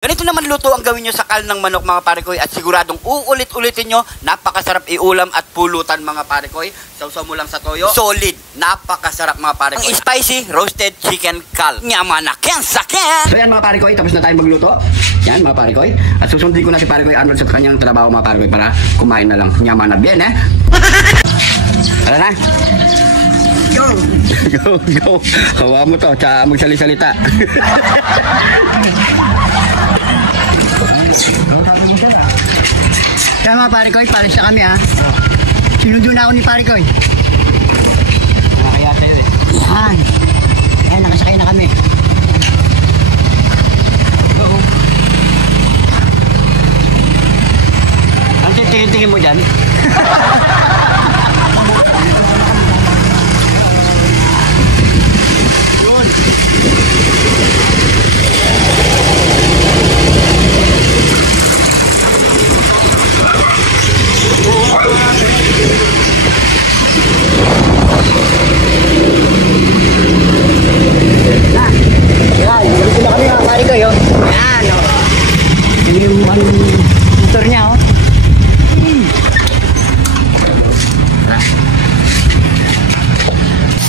Ganito naman luto ang gawin nyo sa kal ng manok mga parekoy at siguradong uulit-ulitin nyo. Napakasarap iulam at pulutan mga parekoy. Sausaw mo lang sa toyo. Solid. Napakasarap mga parekoy. Ang spicy roasted chicken kal. Nyama na kensaken! So yan mga parekoy, tapos na tayo magluto. Yan mga parekoy. At susundin ko na si parekoy Arnold sa kanyang trabaho mga parekoy para kumain na lang. Nyama na bien Ano na? Go! Go! Hawa mo to, tsaka magsali-salita. Kaya mga parekoy, palis na kami ha. Sinundo na ako ni parekoy. Nakakaya tayo Yan. Ayan, nakasakay na kami. Ang tingin mo dyan? Motor niya, oh.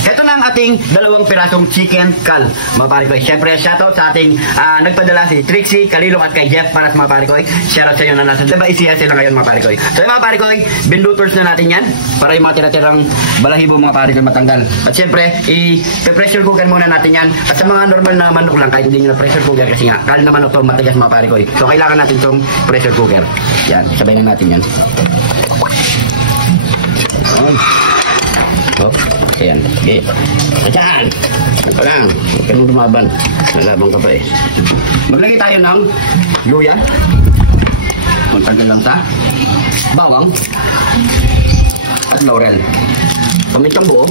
Ito na ang ating dalawang pirasong chicken kal, mga parekoy. Siyempre, shoutout sa ating nagpadala si Trixie, Kalilong at kay Jeff para sa mga parekoy. Shoutout sa inyo na nasa diba isiya sila ngayon mga parekoy. So mga parekoy, bindutors na natin yan para yung mga tira-tirang balahibo mga parekoy matanggal. At siyempre, i-pressure cooker muna natin yan. At sa mga normal na manok lang, kahit hindi nyo na pressure cooker kasi nga, kal na manok to matigas mga parekoy. So kailangan natin itong pressure cooker. Yan, sabay na natin yan. Oh, ayan. Okay. Ayan. Ito lang. Huwag ka nang lumaban. Nalabang ka pa eh. Maglagay tayo ng luya. Magtagal lang sa bawang at laurel. Pamitang buo.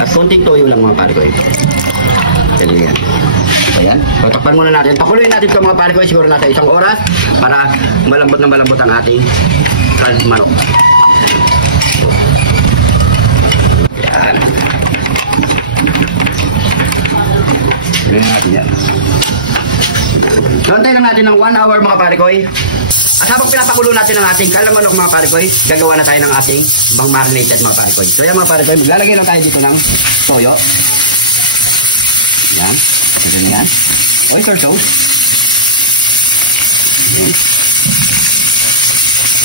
At konting toyo lang mga pare ko eh. Yan. Ayan. Patakpan muna natin. Pakuluin natin ito mga pare ko. Siguro nasa 1 oras para malambot na malambot ang ating manok. Yan. Gawin natin yan. So, antayin lang natin ng 1 hour mga parekoy. At habang pinapakulo natin ang ating kalamanok mga parekoy, gagawa na tayo ng ating bang marinated mga parekoy. So yan mga parekoy, maglalagay lang tayo dito ng toyo. Yan. Ito na yan. Oyster sauce. Yan.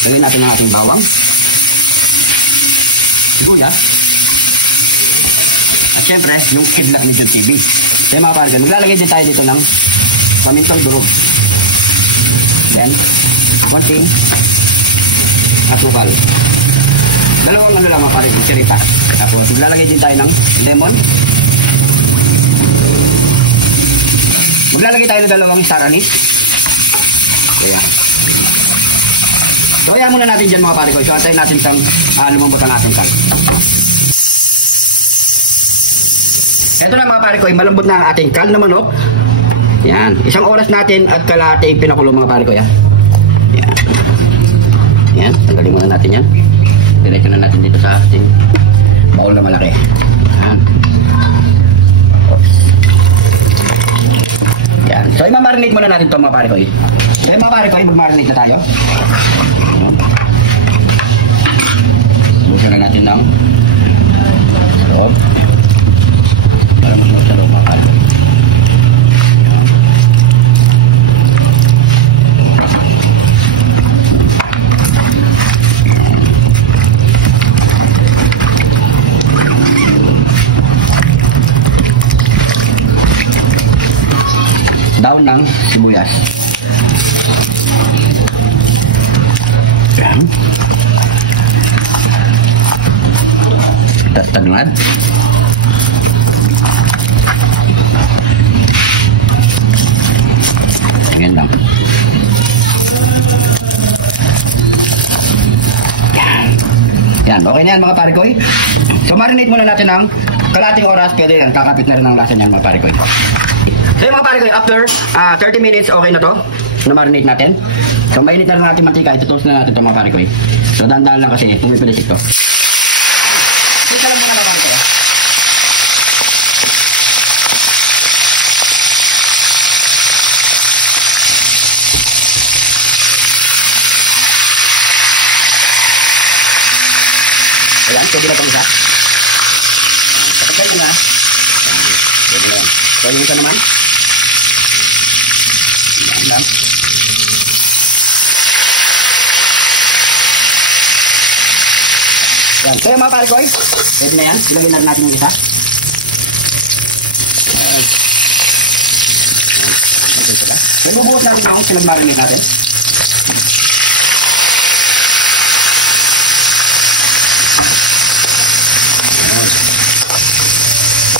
Lagyan natin ang ating bawang. Luya. Siyempre, yung kidlat ni John TV. Kaya mga parekoy, maglalagay din tayo dito ng pamintang durog. Then, konting asukal. Dalawang ano lang mga parekoy, sirita. Tapos, maglalagay din tayo ng lemon. Maglalagay tayo ng dalawang star anise. Kaya. So, kaya muna natin dyan mga parekoy. So, antayin natin siyang lumambot ang ating kal. Ito na mga parekoy, malambot na ang ating kal na manok. Yan, 1 oras natin at kalahati pinakulo mga parekoy. Yan. Yan, tanggalin muna natin yan. Diretso na natin dito sa ating bowl na malaki. Yan. Yan. So, i-marinate muna natin ito mga parekoy. So, mga parekoy, mag-marinate na tayo. Busan na natin ng loob. Para mas masarap mga parekoy. Daon ng sibuyas. Yan. Tatanwad. Ganyan lang. Yan. Okay na yan mga parekoy. So marinate muna natin ng kalating oras. Pwede yan. Kakapit na rin ang lasa niyan mga parekoy. So yung mga parekoy, after 30 minutes, okay na to. Na-marinate natin. So mainit na lang natin mantika. Ito-toast na natin ito mga parekoy. So dahan-dahan lang kasi pumipilis ito. Ito lang muna mga parekoy. So, yung isa naman. Yan. Yan. So, yung mga pare ko, pwede na yan. Ilagay na natin yung isa. Yan. May bubuhos natin ako pinag-marinate natin.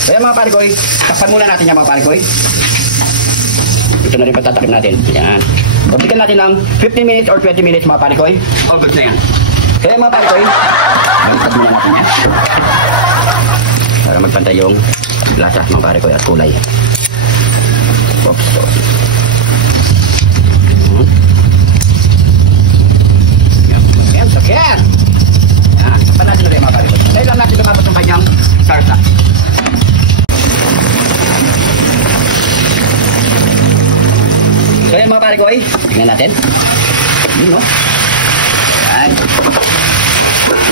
Kaya mga parikoy, takpan muna natin yan mga parikoy. Ito na rin patatakim natin. Yan. Balikan natin ng 15 minutes or 20 minutes mga parikoy. All good na yan. Kaya mga parikoy, balikan muna natin yan. Para magpantay yung lasa mga parikoy at kulay. Oops. Yan, sakyan. Yan, takpan natin na rin mga parikoy. Dahil lang natin lumabas ng kanyang sarsa. So yan mga pare ko ay, tingnan natin. Yun no? Yan.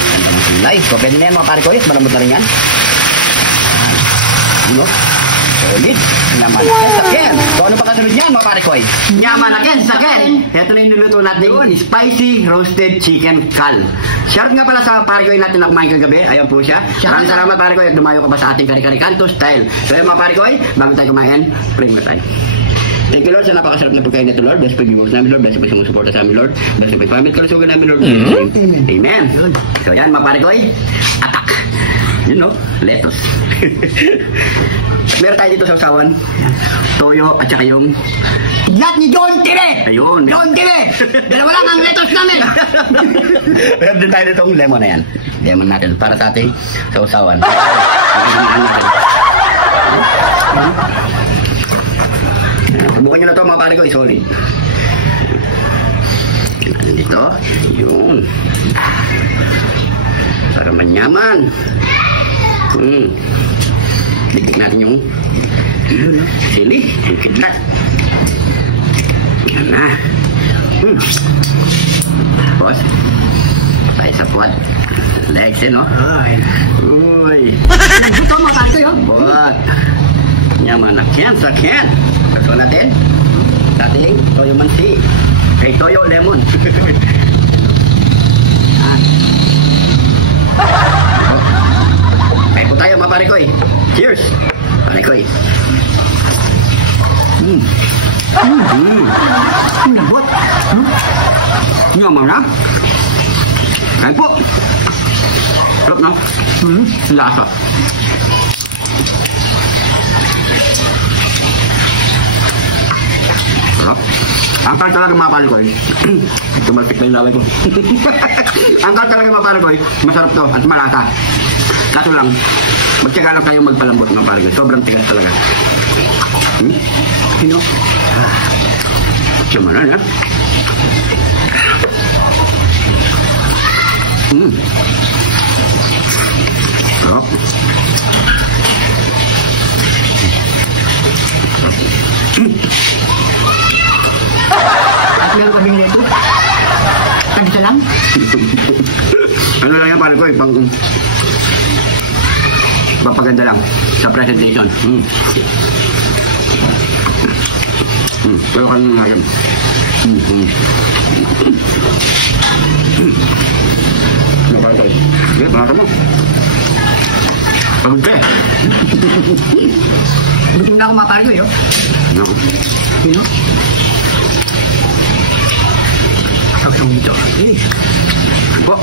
Ganda ng kulay. So pwede na yan mga pare ko ay, malambot na rin yan. Yun no? Solid. Yaman again, sakyan. So ano pa kasunod yan mga pare ko ay? Yaman again, sakyan. Ito na yung niluto natin yun. Spicy roasted chicken kal. Shout nga pala sa pare ko ay natin na kumain kagabi. Ayan po siya. Maraming salamat pare ko ay at dumayo ka pa sa ating kari-kari kanto style. So yan mga pare ko ay, bago tayo kumain, pray mo tayo. Thank you Lord sa napakasarap na pagkain nito Lord. Bless po yung namin Lord. Bless po yung sumusuporta sa amin Lord. Bless po yung family kalusugan namin Lord. Amen. So yan mga pare ko ay attack. Yun no? Lettuce. Meron tayo dito sa usawan. Toyo at saka yung Yan ni John Tire! ayun. John Tire! Dalawa lang ang lettuce namin! Meron din tayo ditong lemon na yan. Lemon natin para sa ating sa usawan. Subukan nyo na ito mga pare ko, solid. Dito, yung para manyaman. Dikdik natin yung sili, yung kidlat. Yan na. Tapos, tayo sa puwat. Legs eh, no? Uy. Ito mga pare ko yun. Buat. Nyaman na yan, sakyan. Gusto natin dating toyo mansi. Ay, toyo lemon. Ay po tayo mga parikoy. Cheers. Parikoy. Ang labot. Nyaman na. Ay po. Sarap na. Lasa. Sarap. Angkal talaga mga palikoy. Tumalpik na yung lalay ko. Angkal talaga mga palikoy. Masarap to at malasa. Kaso lang, magtyaga lang tayo magpalambot mga palikoy. Sobrang tigas talaga. Sino? Siya yan. Sarap. At meron kami nito. Tagsa lang. Ano lang yan pare ko pang papaganda lang sa presentation. Pero kanina nga yun. Ano pare ko? Sige, pangasan mo. Pagod ka eh. Buti na ako mga pare ko yun. Ano? Sino? Saksang dito. Po.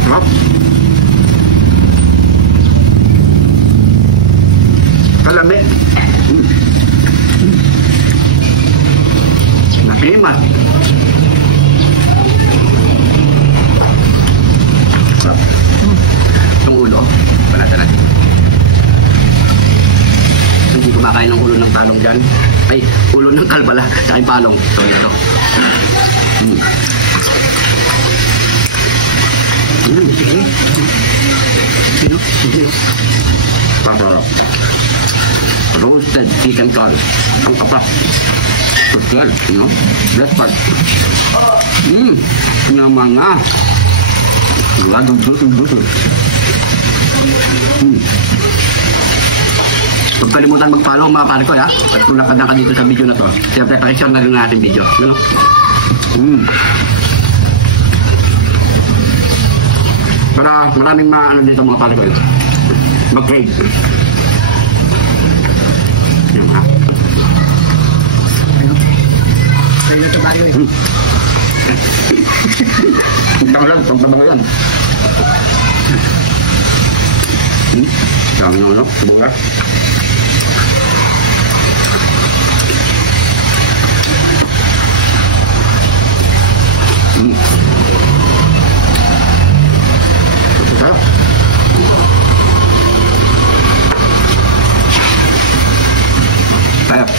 Sarap. Kalami. Nakimat. Itong ulo, panata na. Hindi kumakain ng ulo ng talong dyan. Ay, ulo ng kal pala. Tsaka yung palong. So, ito. Sige. Sige. Pasarap. Roasted chicken kal. Ang kapra. Yan, no? Best part. Naman na. Wala, dudus. Huwag kalimutan mag-follow mga pare ko, ha? At kung nakadang ka dito sa video na to, siyempre, pakishare na lang natin video. You know? Para maraming ano dito mga pare ko. Mag-crave. Yan, ha? Ayun ito pare ko. Tama lang, pagbabango yan. Dami naman, no? Bunga. Sarap. Sarap.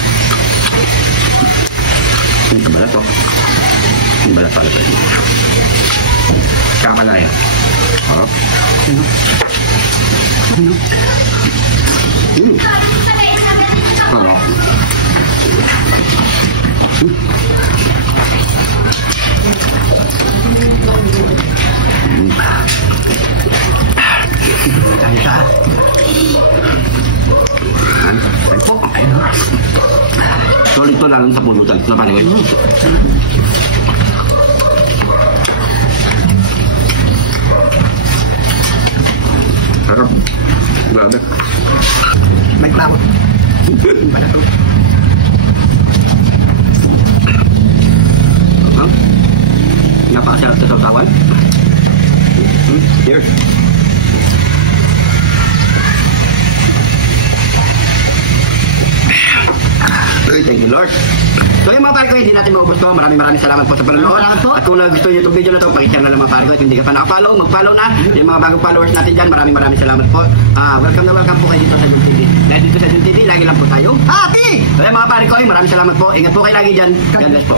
Ini kebalat kok. Ini balat pala tadi. Kakalaya. Oh. Oh. Solid to lang sa pulutan. Napali ko yun. Sarap. Grabe. May klamo. Napakasarap sa sausawan. Here. Thank you, Lord. So yung mga pare ko, hindi natin maubos to. Maraming salamat po sa panonood. At kung nagustuhan nyo itong video na to, pakishare na lang mga pare ko. At hindi ka pa nakafollow, mag-follow na. Yung mga bagong followers natin dyan, maraming salamat po. Welcome na welcome po kayo dito sa Jun TV. Dahil dito sa Jun TV, lagi lang po tayo happy! So yung mga pare ko, maraming salamat po. Ingat po kayo lagi dyan. God bless po.